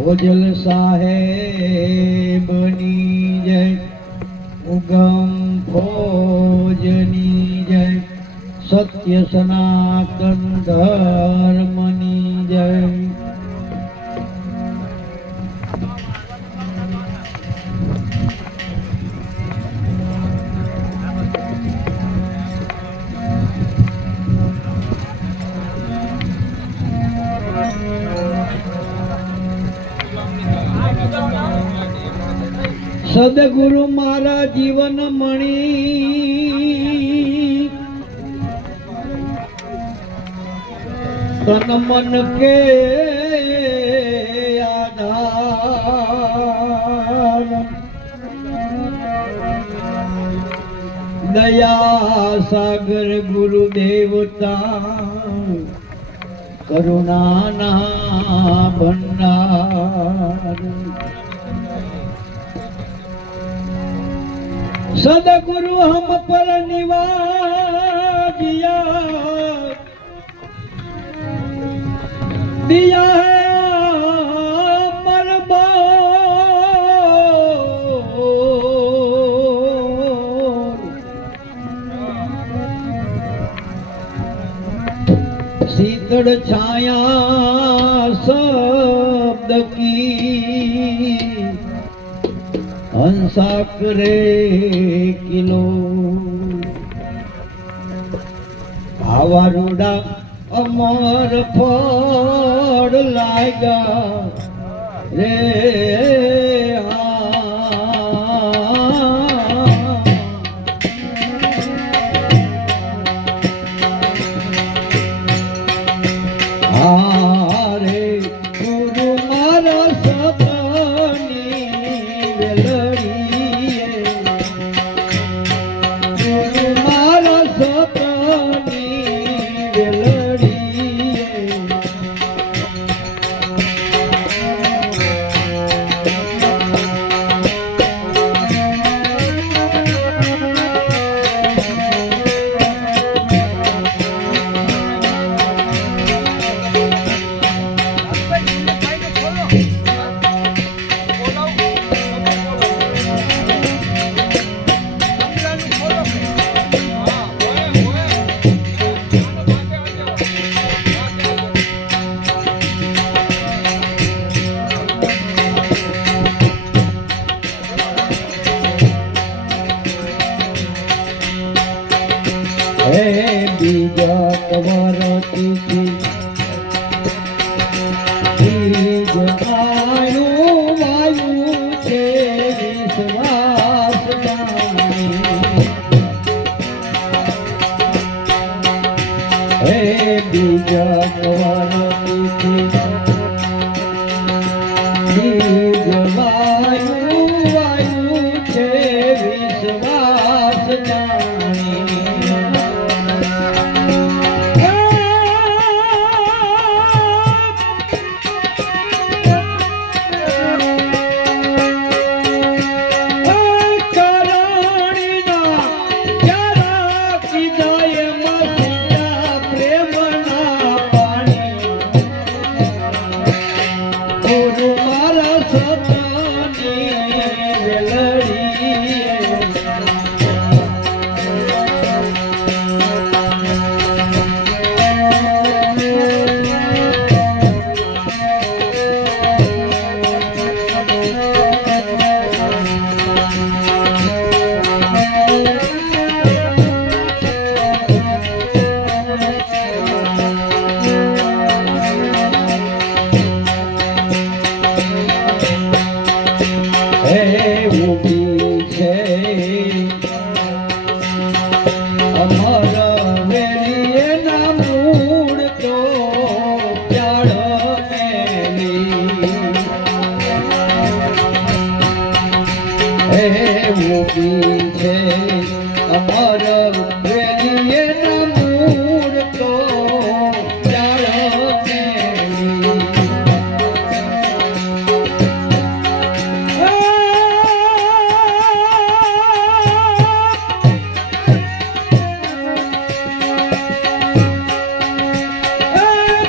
ઓજલ સાહેબની જય, ઉગમ ભોજની જય, સત્ય સનાતન ધર્મની જય. સદગુરુ મારા જીવન મણી, તન મન કે આધાર, દયા સાગર ગુરુ દેવતા, કરુણાના ભંડાર. सदगुरु हम पर निवाजिया दिया है अमर बोल, शीतल छाया शब्द की, हंसा करे किलो. आवा रूडा अमर फड़ लागा रे. रे गुरु मारा सपनी वेलड़ी, मारा सपनी वेलड़ी. બીજા કવરથી બીજ આયું વાયું છે વિશ્વાસ હે બીજા કવરથી બીજ વાયું વાયું છે વિશ્વાસ અમર વેલીએ મૂળ તો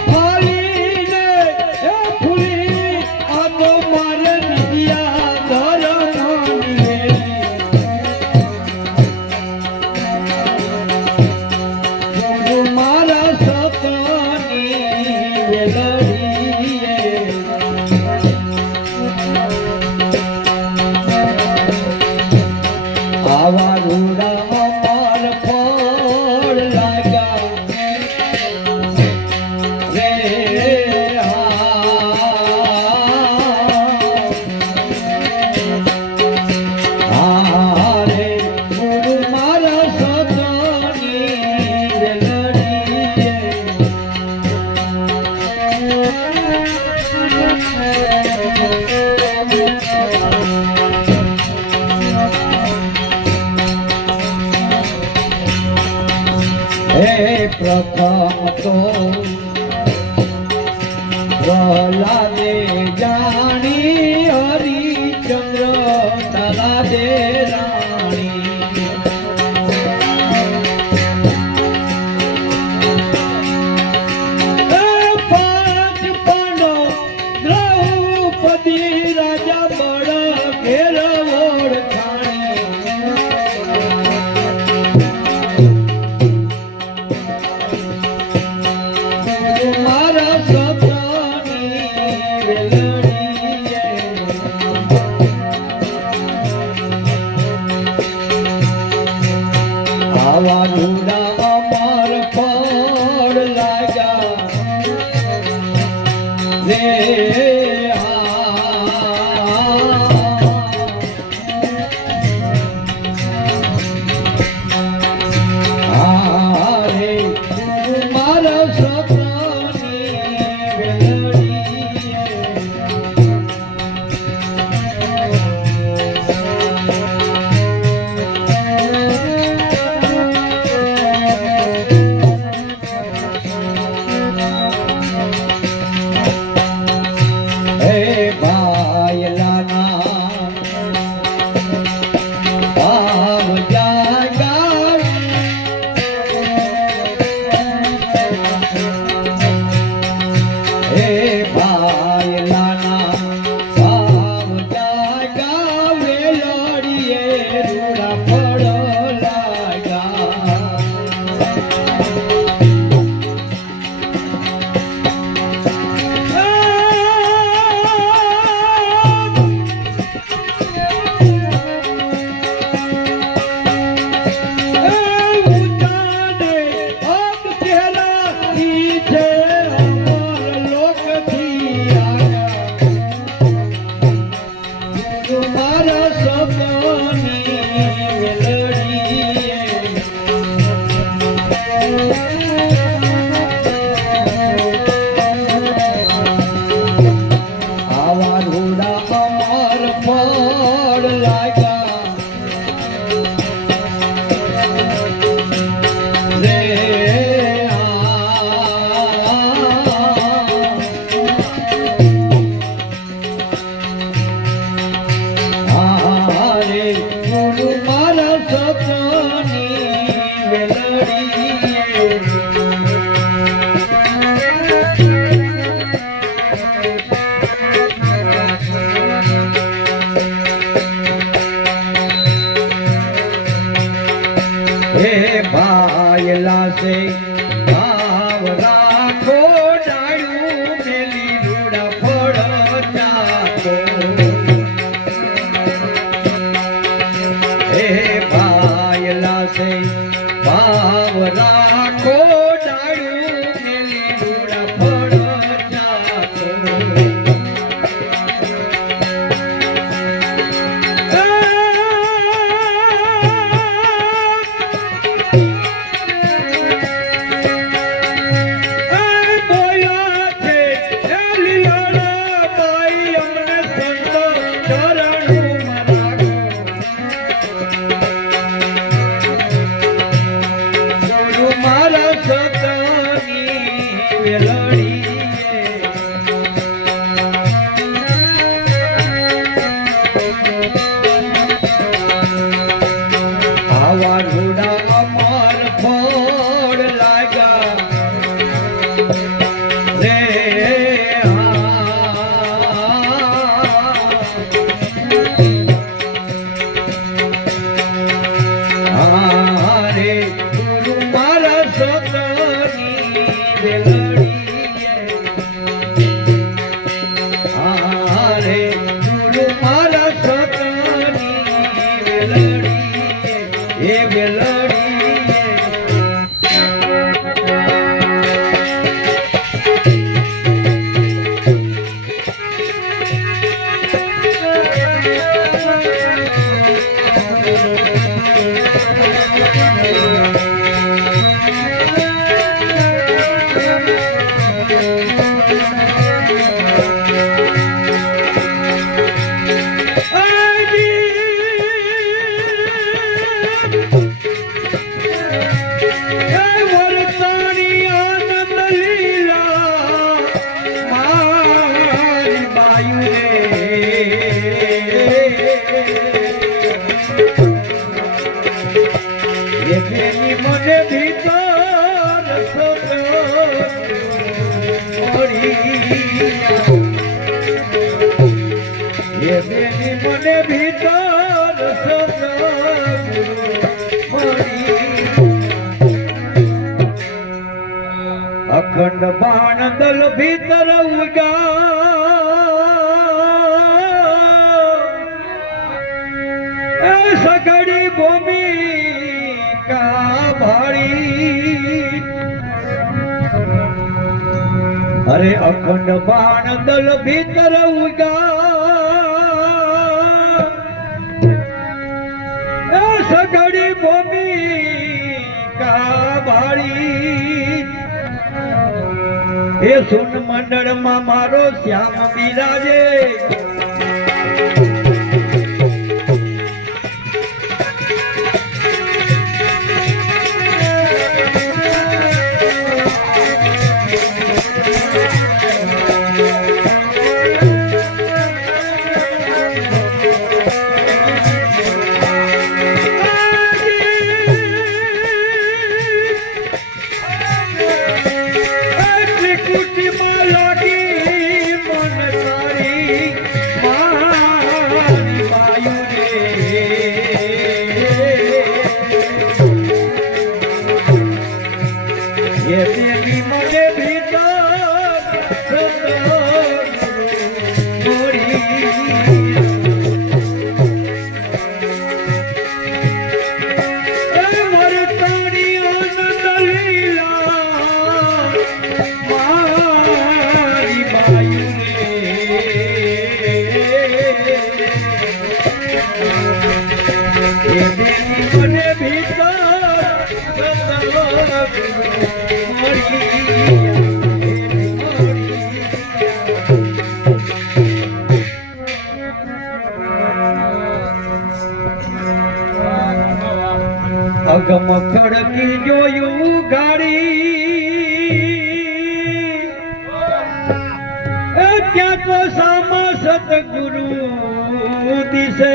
ફાલીને ફૂલી આ તો પ્રહલાદે જાણી હરિચંદ્ર તારા દે રાણી પાંચ પાંડો દ્રૌપદી રાજા બળ ઘેર અમર પડ લાગ્યા રે મારા સપનાની ભાયલા સે ભાવ રાખો ડાળું મેલી રૂડા ફળ ચાકો હે ભાયલા સે ભાવ રાખો ડાળું મેલી રૂડા ફળ ચાકો બેની મને ભીતર અખંડ બાણ દલ ભીતર ઉગા સગડી ભૂમિકા ભાળી અરે અખંડ બાણ દલ ભીતર ઉગા સગડી ભૂમિકા ભાળી એ સુન મંડળમાં મારો શ્યામ બિરાજે અગમ ખડકી જોયું ગાડી ત્યાં તો સામા સતગુરુ દિશે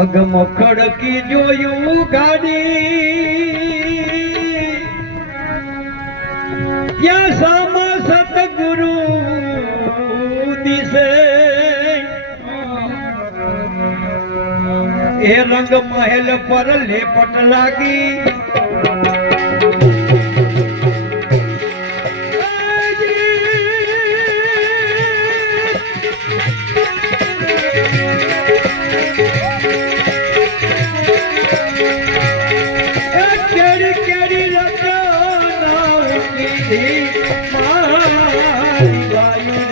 અગમ ખડકી જોયું ગાડી ત્યાં સામા સતગુરુ દિશે એ રંગ મહેલ પર લેપટ લાગી કેડી કેડી રચના મારી ગાયું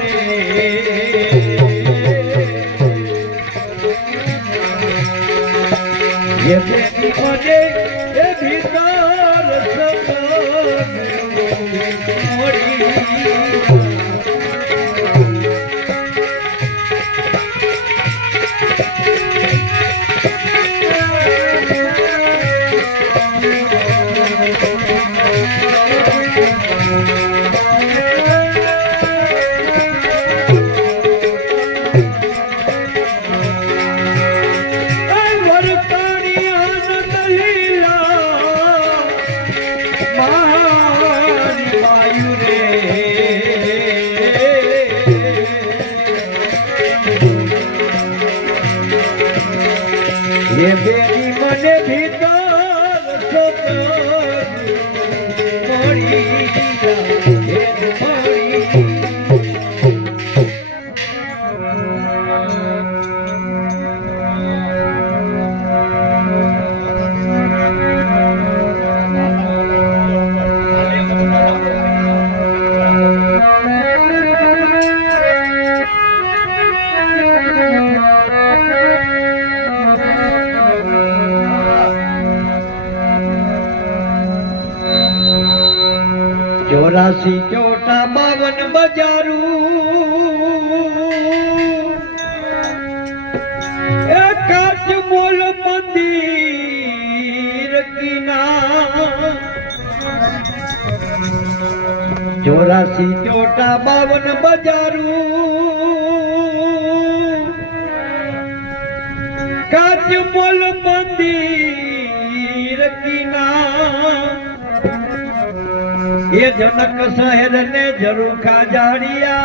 રે બેની મને એ ભીતર મોડી ये बेरी मने भीतर मोड़ी ચોરાસી ચોટા 52 બજારું એકાચ મોલ મંદિર કિના 84 ચોટા 52 બજારું કાચ મોલ મંદિર કિના ये जनक शहर ने जरूर खा जाड़िया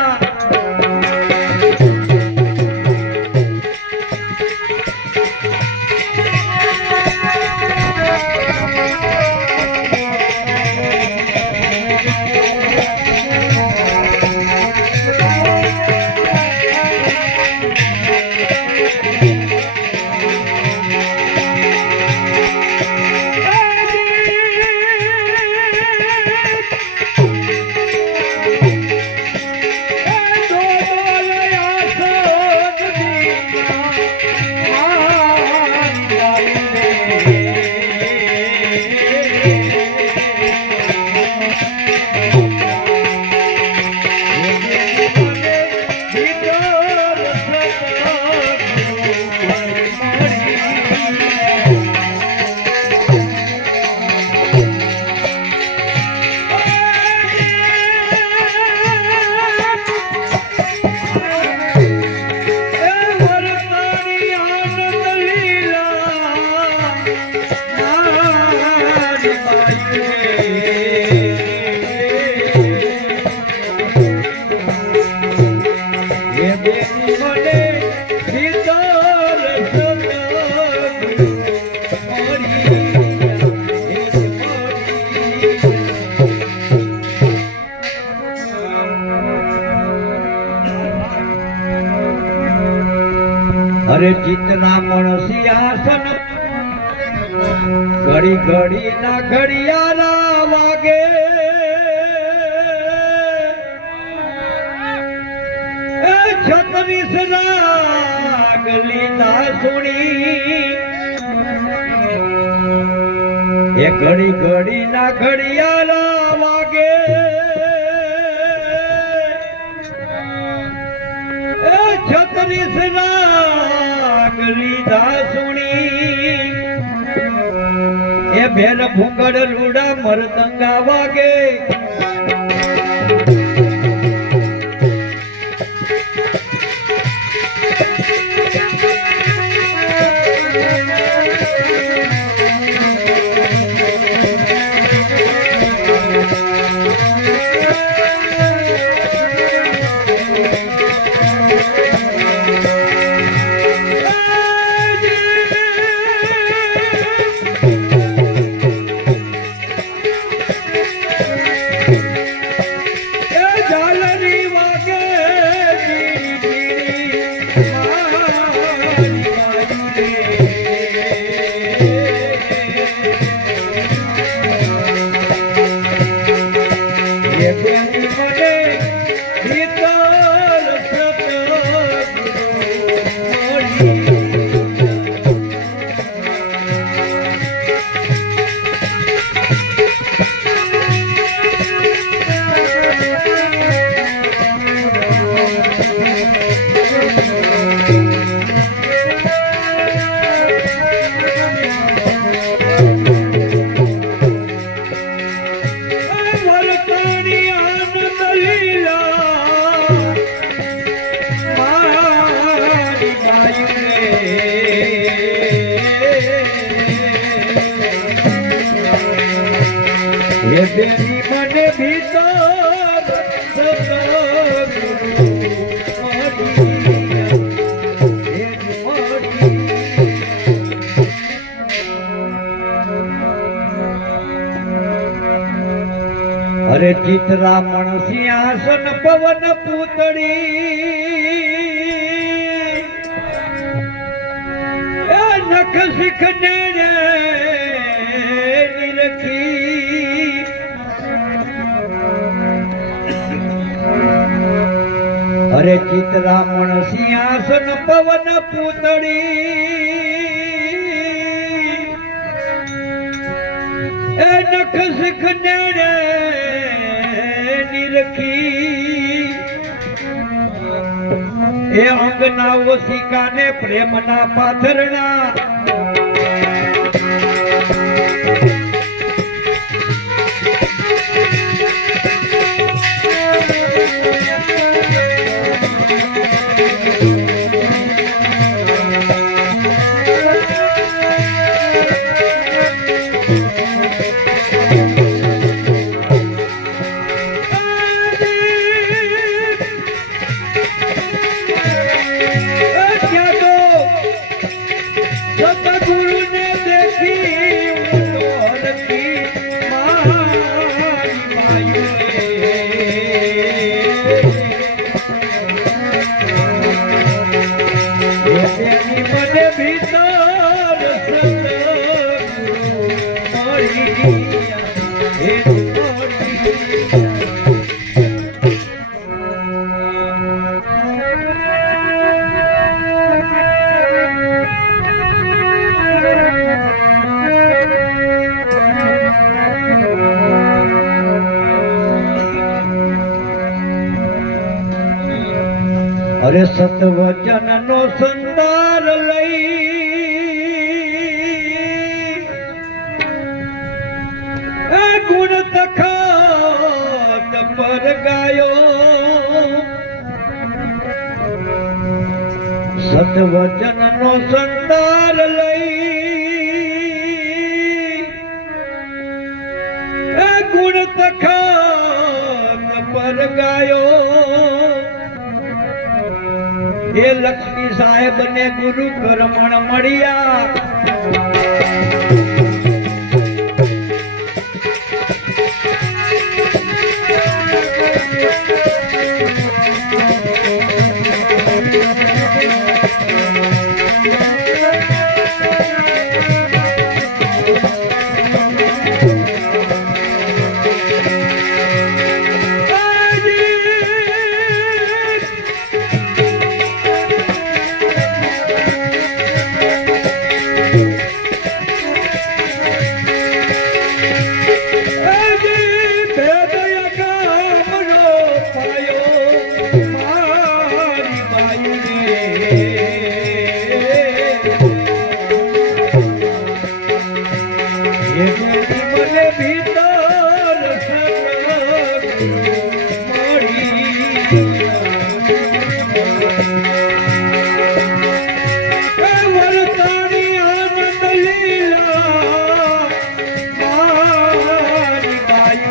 અરે ચિતરામણ સિંહાસન ઘડી ઘડી ના ઘડિયાળા વાગે એ 36 રાગ લીધા સુણી એ ઘડી ઘડી ના ઘડિયાળા વાગે એ 36 રાગ લીધા સુણી એ ભેલ ભૂંગળ રૂડા મરદંગા વાગે બેની મને ભીતર અરે ચિતરામણ સિંહાસન પવન પૂતળી એ નખ શીખને નિરખી અરે ચિતરામણ સિંહાસન પવન પૂતળી એ નખ શીખને નિરખી એ અંગના ઓશિકાને પ્રેમના પાથરણા અરે સતવચન નો સંદાર લઈ એ ગુણ તખાત પર ગાયો સતવચન નો સંદાર લઈ એ ગુણ તખાત પર ગાયો એ લક્ષ્મી સાહેબ ને ગુરુ કરમણ મળ્યા ભીતર વર્તાની આનંદ લીલા મારી બાઈ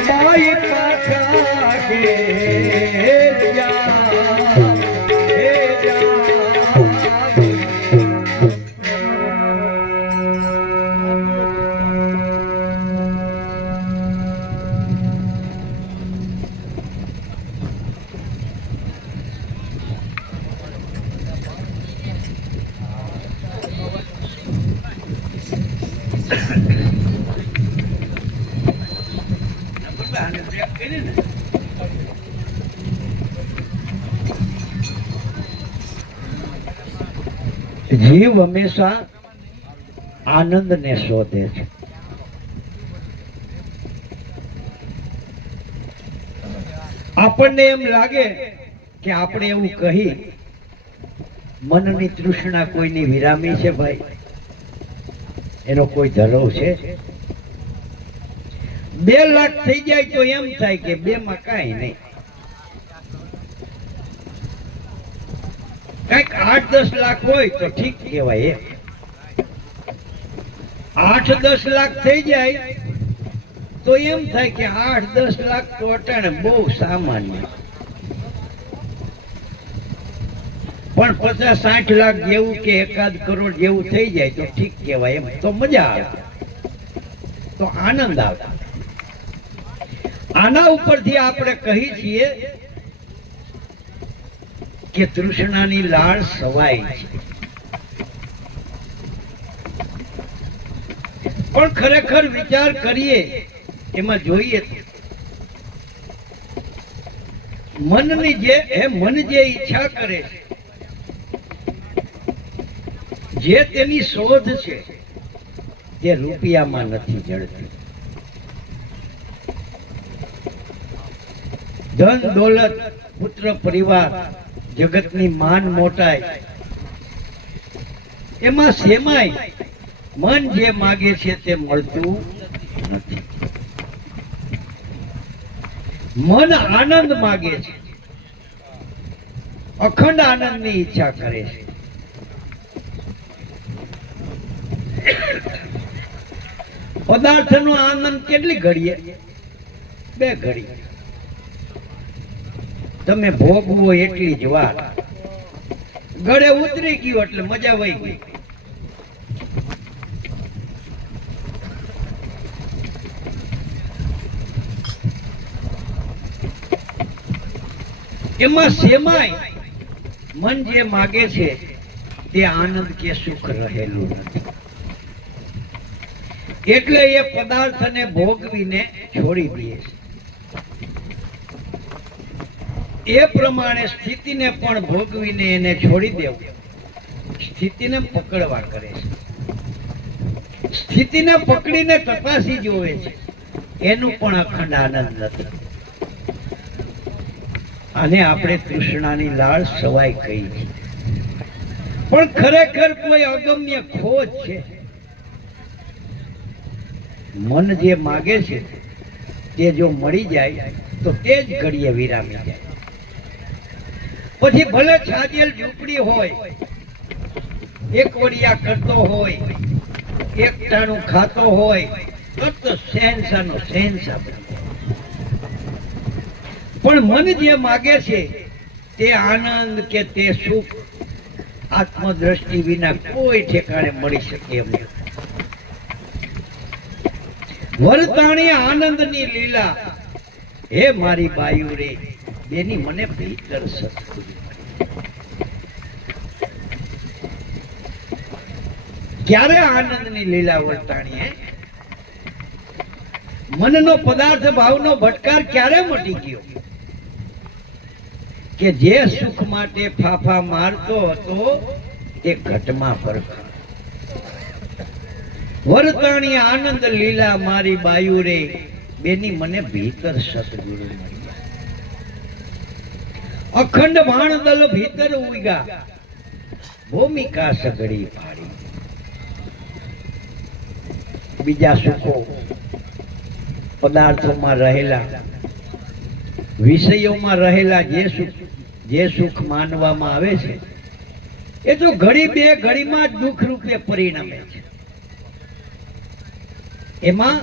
બાઈ પાછા ઘેર જા હે જા જીવ હંમેશા આનંદ ને શોધે છે. આપણને એમ લાગે કે આપણે એવું કહી મનની તૃષ્ણા કોઈની વિરામી છે ભાઈ, એનો કોઈ ધરો છે? 2 લાખ થઈ જાય તો એમ થાય કે 2 માં કાંઈ નહીં, કઈક 8-10 લાખ હોય તો ઠીક કહેવાય. 8-10 લાખ થઈ જાય તો એમ થાય કે 8-10 લાખ તો અટાણે બહુ સામાન્ય, પણ 50-60 લાખ જેવું કે 1 કરોડ જેવું થઈ જાય તો ઠીક કહેવાય, એમ તો મજા આવે, તો આનંદ આવે. આના ઉપરથી આપણે કહી છીએ કે તૃષ્ણાની લાળ સવાય છે. પણ ખરેખર વિચાર કરીએ એમાં જોઈએ મનની મન જે ઈચ્છા કરે છે, જે તેની શોધ છે તે રૂપિયામાં નથી જડતી. ધન દોલત, પુત્ર પરિવાર, જગતની માન મોટાઈ, એમાં સેમાય મન જે માગે છે તે મળતું નથી. મન આનંદ માગે છે, અખંડ આનંદની ઈચ્છા કરે છે. પદાર્થનો આનંદ કેટલી ઘડીએ? 2 ઘડી. તમે ભોગવો એટલી જ વાર, ગળે ઉતરી ગયું એટલે મજા વહી ગઈ. એમાં સેમાય મન જે માગે છે તે આનંદ કે સુખ રહેલું નથી, એટલે એ પદાર્થને ભોગવીને છોડી દે છે. એ પ્રમાણે સ્થિતિને પણ ભોગવીને એને છોડી દેવું, સ્થિતિને પકડવા કરે છે. સ્થિતિને પકડીને તપાસી જોવે છે, એનું પણ અખંડ આનંદ નથી. અને આપણે તૃષ્ણાની લાળ સવાઈ કહી છે. પણ ખરેખર કોઈ અગમ્ય ખોજ છે. મન જે માગે છે તે જો મળી જાય તો તે જ ઘડીએ વિરામી જાય. પછી ભલે છાજેલ ઝૂંપડી હોય, એક વડિયા કરતો હોય, એક ટાણું ખાતો હોય, તો શહેનશાહનો શહેનશાહ બની જાય. પણ મન જે માગે છે તે આનંદ કે તે સુખ આત્મદ્રષ્ટિ વિના કોઈ ઠેકાણે મળી શકે એમ નથી. વરતાણી આનંદની લીલા હે મારી બાયુ રે બેની મને ભીતર સદગુરુ ક્યારે આનંદની લીલા વર્તાણી હે મનનો પદાર્થ ભાવનો ભટકાર ક્યારે મટી ગયો કે જે સુખ માટે ફાફા મારતો હતો તે ઘટમાં પરખા વર્તાણી આનંદ લીલા મારી બાયુ રે બેની મને ભીતર સદગુરુ મળ્યા અખંડ ભાણદલ ભીતર ઉગ્યા ભૂમિકા સગડી ફાડી બીજા સુખો પદાર્થોમાં રહેલા વિષયોમાં રહેલા જે સુખ માનવામાં આવે છે એ તો ઘડી બે ઘડીમાં જ દુઃખ રૂપે પરિણમે છે એમાં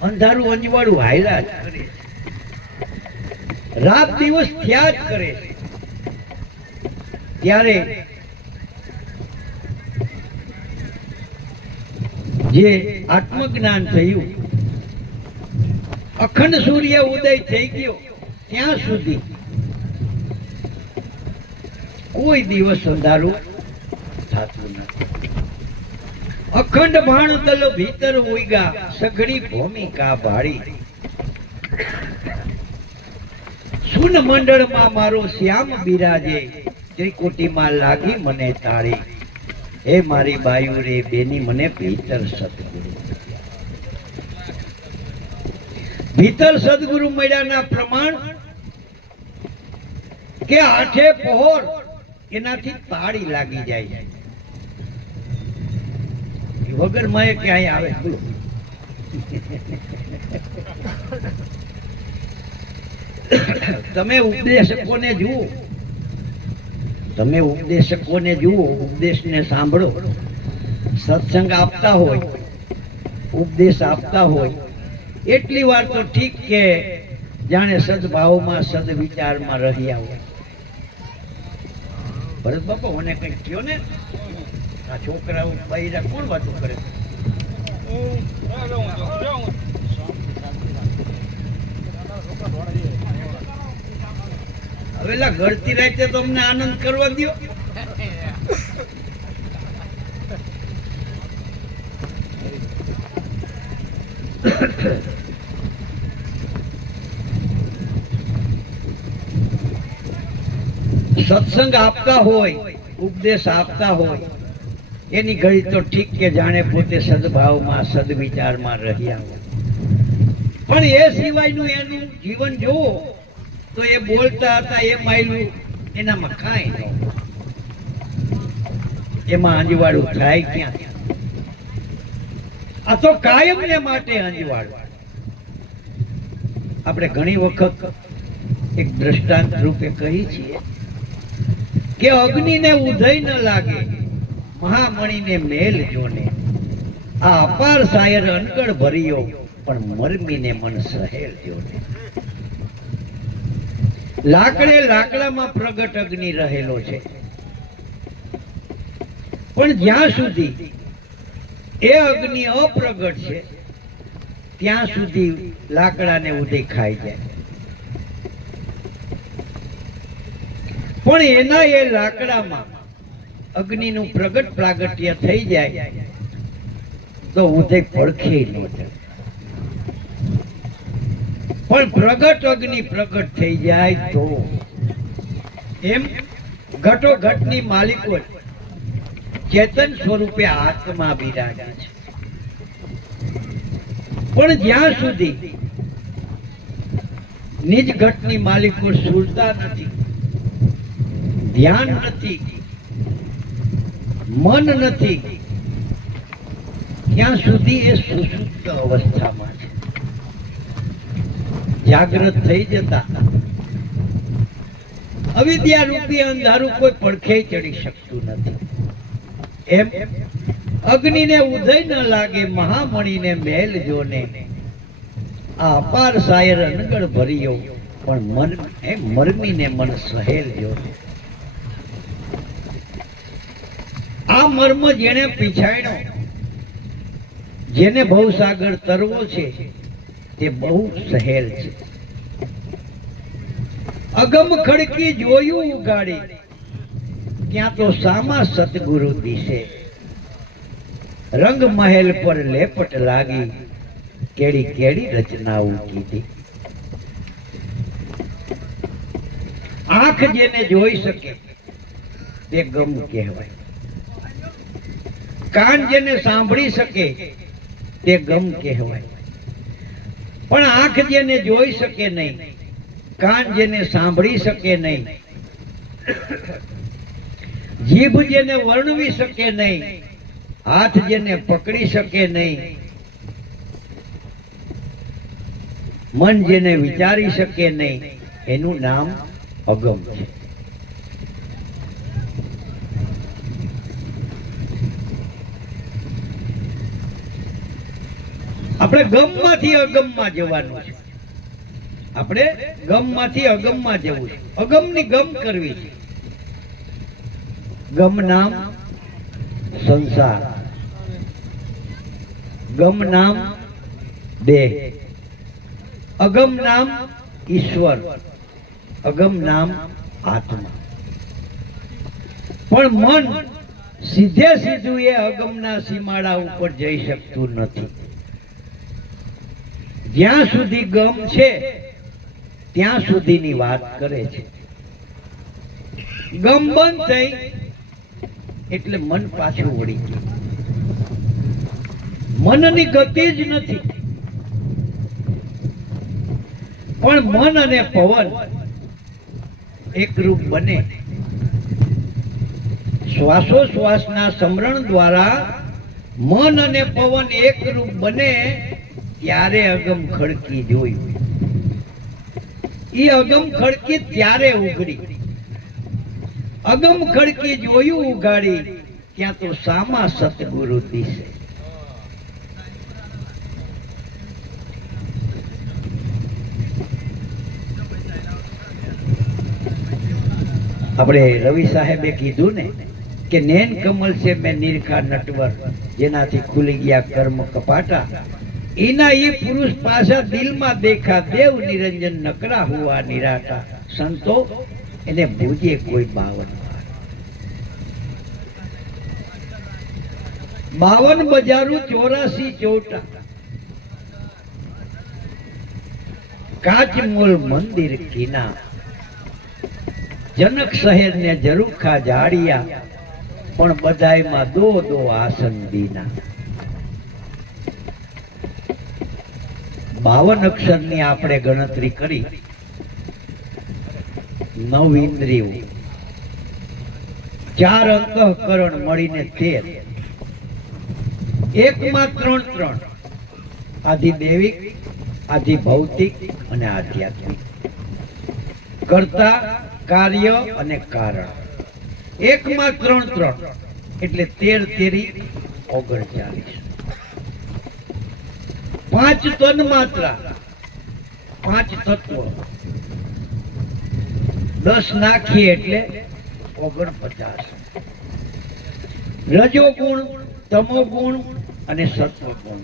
અંધારું અંજવાળું હાયલા જ કરે છે રાત દિવસ થયા જ કરે છે ત્યારે જે આત્મજ્ઞાન થયું અખંડ સૂર્ય ઉદય થઈ ગયો ત્યાં સુધી કોઈ દિવસ અંધારું થતું નથી અખંડ ભાણદલ ભીતર ઉગ્યા સઘળી ભૂમિકા ભાળી સુન મંડળમાં મારો શ્યામ બિરાજે ત્રિકોટીમાં લાગી મને તાળી હે મારી બાયુ રે બેની મને ભીતર સદગુરુ ભીતર સદગુરુ મળ્યાના પ્રમાણ કે આઠે પહોર એનાથી તાળી લાગી જાય વગર માએ ક્યાંય આવે બોલો તમે ઉપદેશકોને જુઓ ઉપદેશને સાંભળો સત્સંગ આપતા હોય ઉપદેશ આપતા હોય એટલી વાર તો ઠીક કે જાણે સદભાવમાં સદવિચારમાં રહી આવો ભરત બાપા મને કઈક કયો ને આ છોકરાઓ બૈરા કોણ વાતો કરે હવેલા ઘરતી રાતે તો અમને આનંદ કરવા દો સત્સંગ આપતા હોય ઉપદેશ આપતા હોય એની ઘડી તો ઠીક કે જાણે પોતે સદભાવમાં સદવિચારમાં રહ્યા પણ એ સિવાયનું એનું જીવન જોવો તો એ બોલતા હતા એ માયલું એનામાં કાંઈ ન એમાં અંજવાળું થાય ક્યાં આ તો કાયમ ને માટે અંજવાળું આપણે ઘણી વખત એક દ્રષ્ટાંત રૂપે કહી છીએ કે અગ્નિને ઉધઈ ન લાગે મહામણીને મેલ જોને આ અપાર સાયર અનકળ ભર્યો પણ મરમીને મન સહેલ જોને લાકડે લાકડામાં પ્રગટ અગ્નિ રહેલો છે પણ જ્યાં સુધી એ અગ્નિ અપ્રગટ છે ત્યાં સુધી લાકડાને ઉદય ખાઈ જાય પણ એના એ લાકડામાં અગ્નિનું પ્રગટ પ્રાગટ્ય થઈ જાય તો ઉદય પડખે ન જાય પણ પ્રગટ અગ્નિ પ્રગટ થઈ જાય તો એમ ઘટો ઘટની માલિકો ચેતન સ્વરૂપે આત્મા બિરાજા છે પણ જ્યાં સુધી નિજ ઘટની માલિકો સુરતા નથી ધ્યાન નથી મન નથી ત્યાં સુધી એ સુષુપ્ત અવસ્થામાં છે જાગૃત થઈ જતા અવિદ્યા રૂપી અંધારું કોઈ પડખે ચડી શકતું નથી એમ અગ્નિને ઉદય ન લાગે મહામણીને મેલ જોને આ અપાર સાયર અનગળ ભર્યો પણ મરમીને મન સહેલ જોને આ મર્મ જેને પીછાણ્યો જેને ભવસાગર તરવો છે તે બહુ સહેલ છે. અગમ ખડકી જોયું ઉગાડી, ત્યાં તો સામા સતગુરુ દિશે. રંગ મહેલ પર લેપટ લાગી, કેડી કેડી રચનાઓ કીધી. આંખ જેને જોઈ શકે તે ગમ કહેવાય. કાન જેને સાંભળી શકે તે ગમ કહેવાય. પણ આંખ જેને જોઈ શકે નહીં, કાન જેને સાંભળી શકે નહીં, જીભ જેને વર્ણવી શકે નહીં, હાથ જેને પકડી શકે નહીં, મન જેને વિચારી શકે નહીં, એનું નામ અગમ છે. આપણે ગમમાંથી અગમમાં જવાનું છે. આપણે ગમમાંથી અગમમાં જવું છે. અગમની ગમ કરવી છે. ગમ નામ સંસાર, ગમ નામ દેહ, અગમ નામ ઈશ્વર, અગમ નામ આત્મા. પણ મન સીધે સીધું એ અગમના સીમાડા ઉપર જઈ શકતું નથી. જ્યાં સુધી ગમ છે ત્યાં સુધીની વાત કરે છે. ગમ બંધ થઈ એટલે મન પાછું વળી ગયું. મનની ગતિ જ નથી. પણ મન અને પવન એકરૂપ બને. શ્વાસોશ્વાસના સમરણ દ્વારા મન અને પવન એકરૂપ બને ત્યારે અગમ ખડકી જોયું. એ અગમ ખડકી ત્યારે ઉઘડી. અગમ ખડકી જોયું ઉગાડી, ત્યાં તો સામા સતગુરુ દિશે. આપણે રવિ સાહેબે કીધું ને કે નૈન કમલ છે મેં નિરખા નટવર, જેનાથી ખુલી ગયા કર્મ કપાટા. એના એ પુરુષ પાછા દિલમાં દેખા, દેવ નિરંજન નકરા હુઆ નિરાટા. સંતો એને ભૂજે કોઈ 52 બજારું 84 ચોટા, કાચ મૂલ મંદિર કીના. જનક શહેર ને ઝરૂખા જાડિયા, પણ બધાયમાં દો દો આસન દીના. 52 અક્ષરની આપણે ગણતરી કરી. 9 ઇન્દ્રિયો, 4 અંતઃકરણ મળીને 13. એકમાં 3 આધિ દૈવિક, આધિ ભૌતિક અને આધ્યાત્મિક. કર્તા, કાર્ય અને કારણ. એકમાં 3 એટલે 13 તેરી 39. 5 તન માત્રા, 5 તત્વ, 10 નાખીએ એટલે 49. રજો ગુણ, તમો ગુણ અને સત્વ ગુણ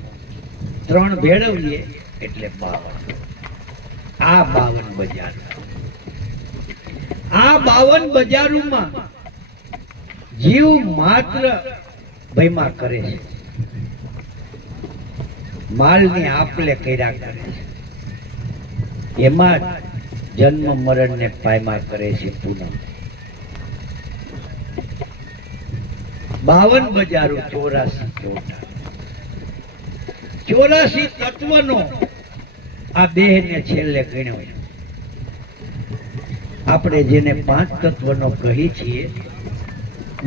3 ભેળવીએ એટલે 52. આ 52 બજાર. આ 52 બજારોમાં જીવ માત્ર ભયમાં કરે છે. માલની આપલે કર્યા કરે છે. એમાં જન્મ મરણ ને પાયમા કરે છે. પૂનમ 52 બજારો 84 ચોટા. 84 તત્વનો આ દેહ ને છેલ્લે ગણ્યો. આપણે જેને 5 તત્વનો કહી છીએ,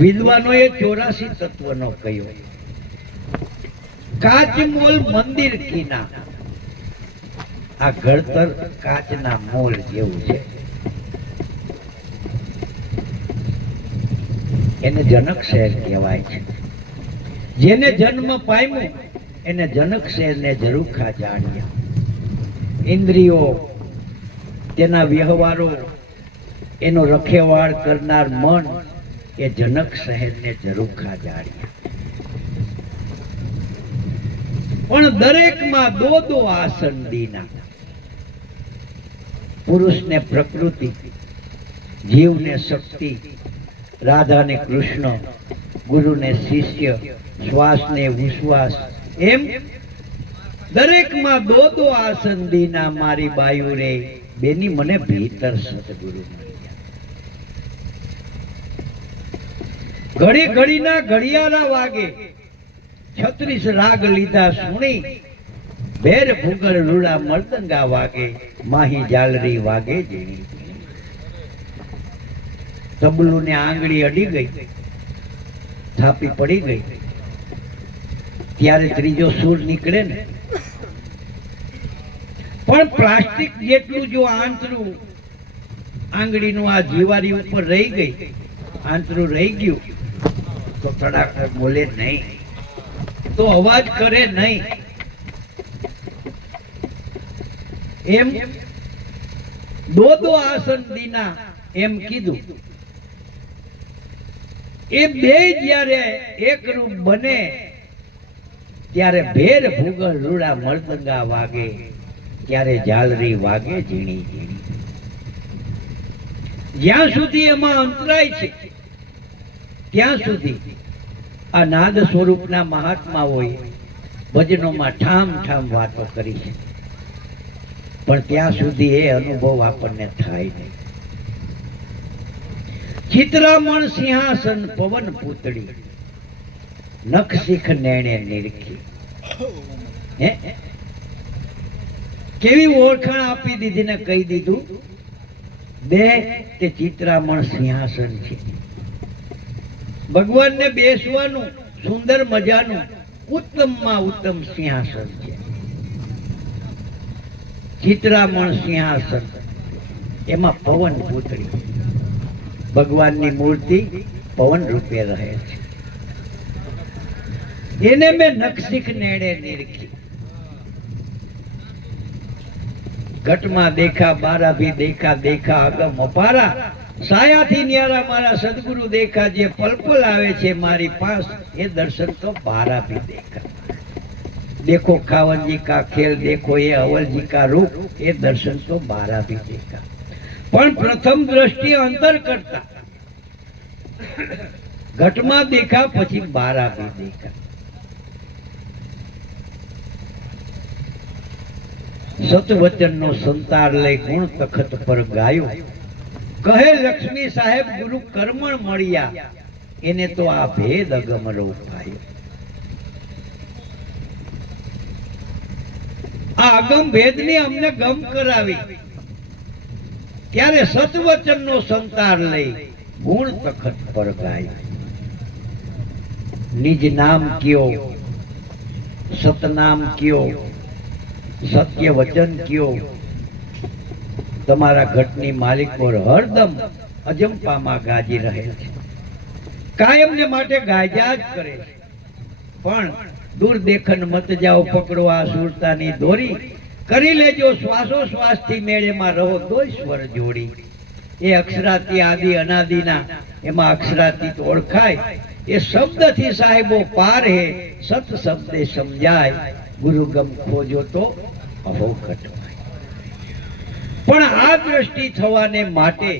વિદ્વાનોએ 84 તત્વનો કહ્યો. કાચ મોલ મંદિર કીના. આ ઘડતર કાચના મોલ જેવું છે. એને જનક શહેર કહેવાય છે. જેને જન્મ પામ્યો એને જનક શહેર ને ઝરૂખા જાણ્યા. ઇન્દ્રિયો, તેના વ્યવહારો, એનો રખેવાળ કરનાર મન એ જનક શહેર ને ઝરૂખા જાણ્યા. પણ દરેકમાં દો આસન દીના. પુરુષને પ્રકૃતિ, જીવને શક્તિ, રાધાને કૃષ્ણ, ગુરુને શિષ્ય, શ્વાસને વિશ્વાસ, એમ દરેકમાં દો આસન દીના મારી બાયુ રે બેની મને ભીતર સદગુરુ મળ્યા. ઘડી ઘડીના ઘડિયાળા વાગે 36 રાગ લીધા સુણી, ભેર ભૂગર રૂડા મર્દંગા વાગે, માહી જાલરી વાગે ઝીણી. તબલું ને આંગળી અડી ગઈ, થાપી પડી ગઈ, ત્યારે ત્રીજો સૂર નીકળે ને. પણ પ્લાસ્ટિક જેટલું જો આંતરું આંગળીનું આ જીવારી ઉપર રહી ગઈ, આંતરું રહી ગયું, તો તડાકો બોલે નહીં, તો અવાજ કરે નહીં. એમ દો આસન દીના એમ કીધું. એ બે જ્યારે એકરૂપ બને ત્યારે ભેર ભૂગર રૂડા મર્દંગા વાગે, ત્યારે ઝાલરી વાગે ઝીણી ઝીણી. જ્યાં સુધી એમાં અંતરાય છે ત્યાં સુધી આ નાદ સ્વરૂપના મહાત્માઓએ ભજનોમાં ઠામ ઠામ વાતો કરી છે, પણ ત્યાં સુધી એ અનુભવ આપણને થાય નહીં. ચિત્રામણ સિંહાસન પવન પૂતળી, નખ શીખ નેણે નિરખી. કેવી ઓળખાણ આપી દીધી ને કહી દીધું, બે કે ચિત્રામણ સિંહાસન છે. ભગવાનને બેસવાનું સુંદર મજાનું ઉત્તમમાં ઉત્તમ સિંહાસન છે. ચિત્રામણ સિંહાસન, એમાં પવન પૂતળી, ભગવાનની મૂર્તિ પવન રૂપે રહે છે. એને મેં નખશીખ નેડે નિરખી. ઘટમાં દેખા, બારા ભી દેખા, દેખા અગમ અપારા, સાયાથી ન્યારા મારા સદગુરુ દેખા. જે પલ પલ આવે છે મારી પાસ, એ દર્શન તો બારા ભી દેખા. देखो खावन जी का खेल, देखो ये अवल जी का रूप, ये दर्शन तो बारा भी देखा. पण प्रथम दृष्टि अंतर करता घटमा देखा, पछी बारा भी देखा. सतवचन नो संतार लई गुण तखत पर गायो, कहे लक्ष्मी साहेब गुरु कर्मण मळिया, एने तो आ भेद अगम रूप पायो. આ અગમ ભેદની અમને ગમ કરાવી, ત્યારે સતવચનનો સંતાર લઈ ગુણ તખત પર ગાય. નિજ નામ કયો, સતનામ કયો, સત્ય વચન કયો. તમારા ઘટની માલિકો હરદમ અજંપામાં ગાજી રહે છે, કાયમને માટે ગાયજા જ કરે છે. પણ दूर देखन मत जाओ पकड़ो आ सुरतानी दोरी, करी लेजो श्वासो श्वास थी मेळे में रहो दो स्वर जोड़ी. ए अक्षराती आदि अनादिना एमा अक्षराती तो ओळखाय, ए शब्द थी साहेबो पार है, सत शब्दे समजाय. गुरु गम खोजो तो अहो कटवाय. पण आ दृष्टि थवाने माटे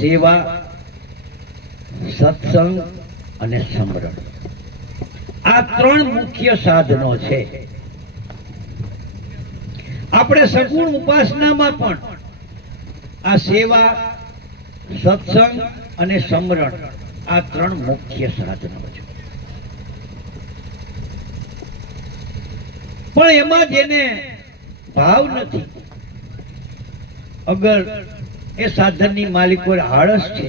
सेवा, सत्संग अने समरण, आ त्रण मुख्य साधनो छे. આપણે સગુણ ઉપાસનામાં પણ આ સેવા, સત્સંગ અને સમરણ, આ ત્રણ મુખ્ય સાધનો છે. પણ એમાં જેને ભાવ નથી, અગર એ સાધનની માલિકો આળસ છે,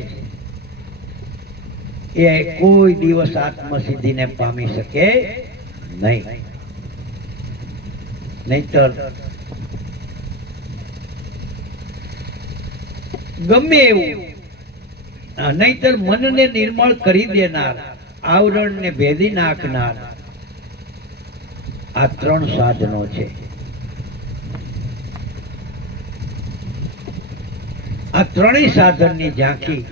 એ કોઈ દિવસ આત્મસિદ્ધિને પામી શકે નહીં. નહીતર ગમે એવું, નહીતર મનને નિર્મળ કરી દેનાર, આવરણને ભેદી નાખનાર આ ત્રણ સાધનો છે. આ ત્રણેય સાધનની ઝાંખી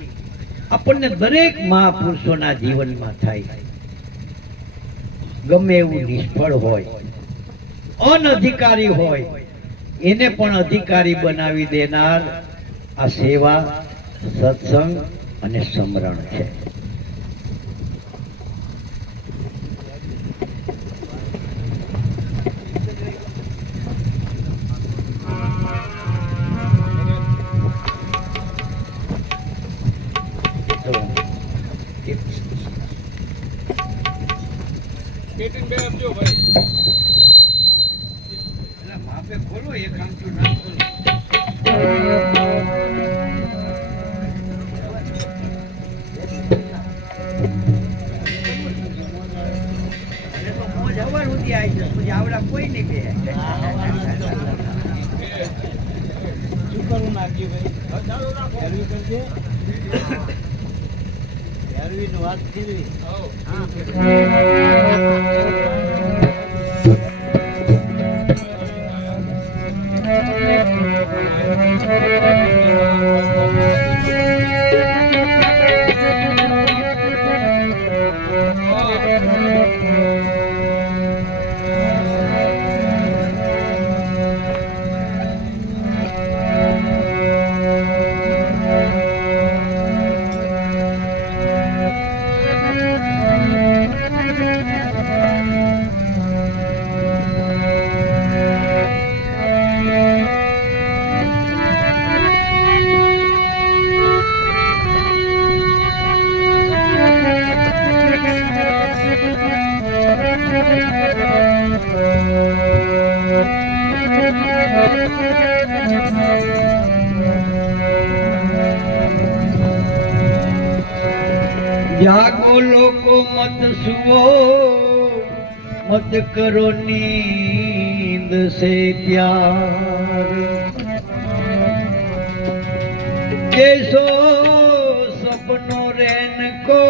આપણને દરેક મહાપુરુષોના જીવનમાં થાય. ગમે એવું નિષ્ફળ હોય, અનધિકારી હોય, એને પણ અધિકારી બનાવી દેનાર આ સેવા, સત્સંગ અને સમરણ છે. માપે ખોલો એક આમચું ના ખોલો. આવડા કોઈ નહીં બે શું કરવું નાખ્યું વાત કરી. जागो लोको मत सुओ, मत करो नींद से प्यार, जैसो सपनों रैन को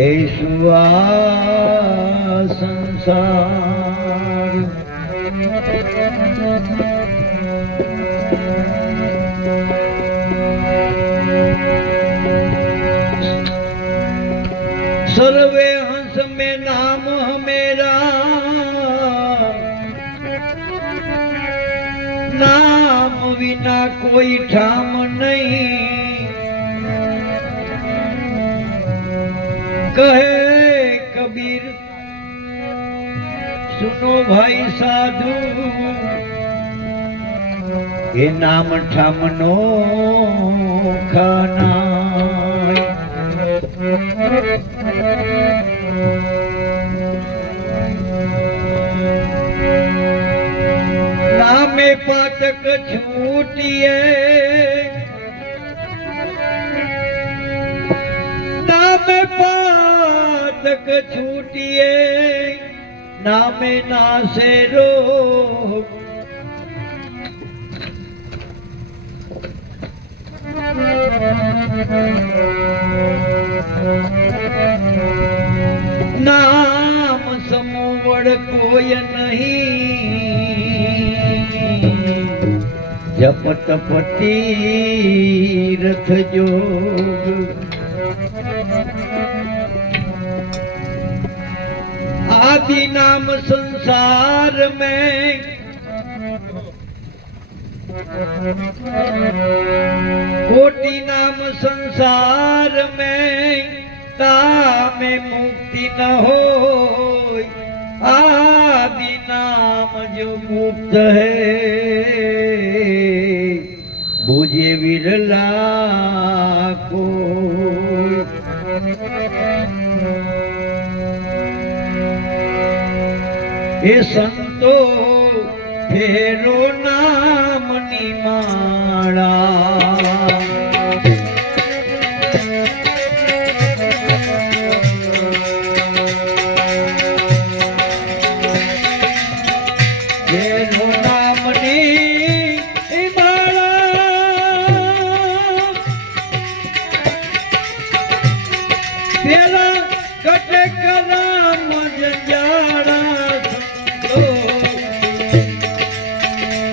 ऐसुआ संसार। सर्वे हंस में नाम मेरा, नाम विना कोई ठाम नहीं, कहे कबीर सुनो भाई साधु, ये नाम ठामनो खाना। नामे पातक छूटिए, नामे पातक छूटिए, नामे नासे रोग, नाम समूवड़ कोई नहीं, जप तप तीरथ जोग। आदि नाम संसार में, कोटि नाम संसार में, तामे मुक्ति न हो। आदि नाम जो मुक्त है, बुझे विरला को। ये संतो फेरो नाम निमाड़ा, फेरो नाम निमाड़ा, तेरा कटे कराम जंजाड़ा।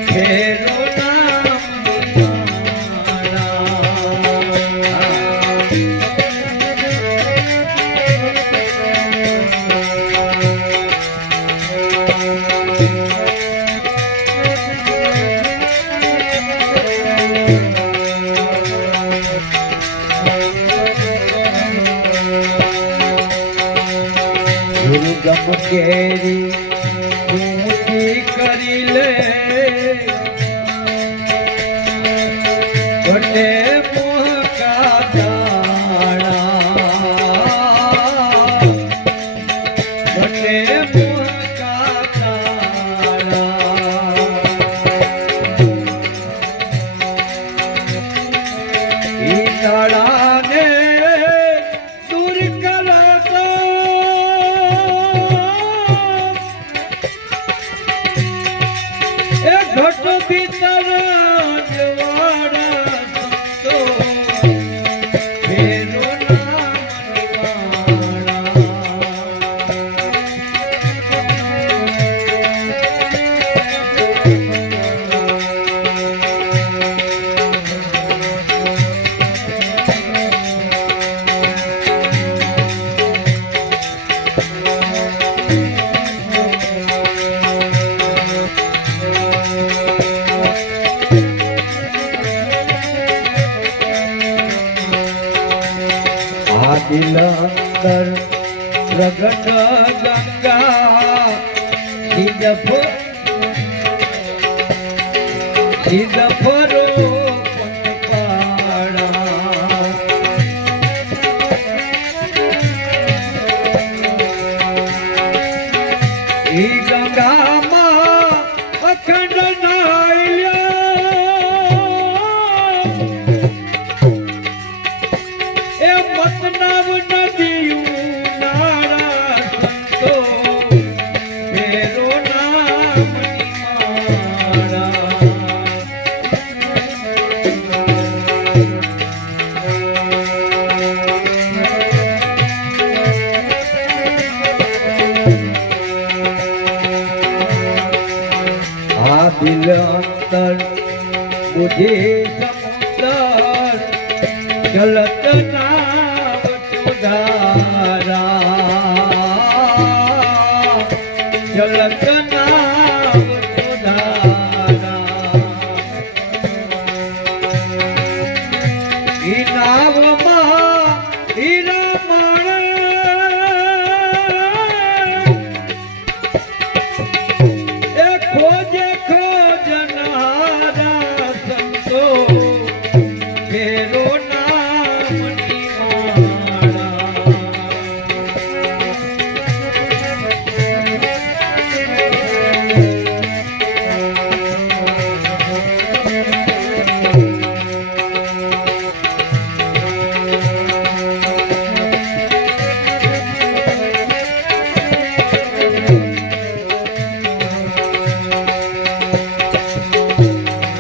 फेरो नाम निमाड़ा, કેરી ઊંચી કરી લે બટે મોહકા દાણા બટે મોહકા દાણા ઈ દાડાને દૂર કરાતો એ ઘટ ભીતર જવાડા સંતો ફેરો નામ દિલ અંદર પ્રગટ ગંગા સિદ્ધ ફરો પંપાળા ઈ ગંગામાં અખંડ નાળ્યા એ મતનાવ નદીયું નાળા સંતો ફેરો નામ આ દિલ અંતર બુદ્ધિ સમુદર ચલત નાવ સુધારા ચલત નાવ સુધારા ઈ નાવમાં હીરા માણે એ ખોજે ખોજનારા સંતો ફેરો નામની માળા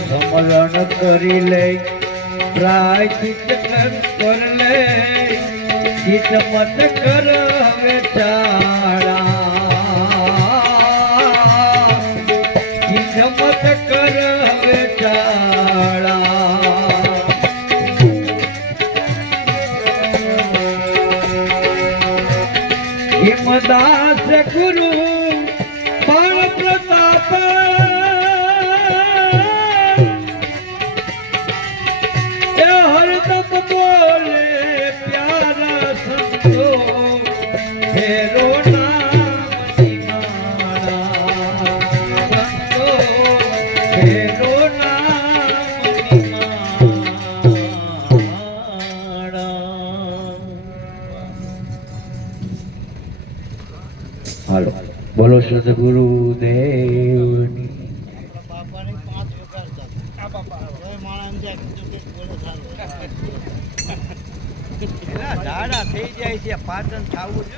સમરણ કરી લે પ્રાયશ્ચિત કર લે ચિત મત કર હવે ચાળા ચિત મત કર હવે ચાળા હિમદાસ ગુરુ બાળ પ્રતાપ એ હરદમ બોલે પ્યારા સંતો ફેરો નામની માળા સંતો ફેરો નામની માળા. હાલો બોલો સદગુરુ દેવની ધારા થઈ જાય છે પાચન થવું જોઈએ.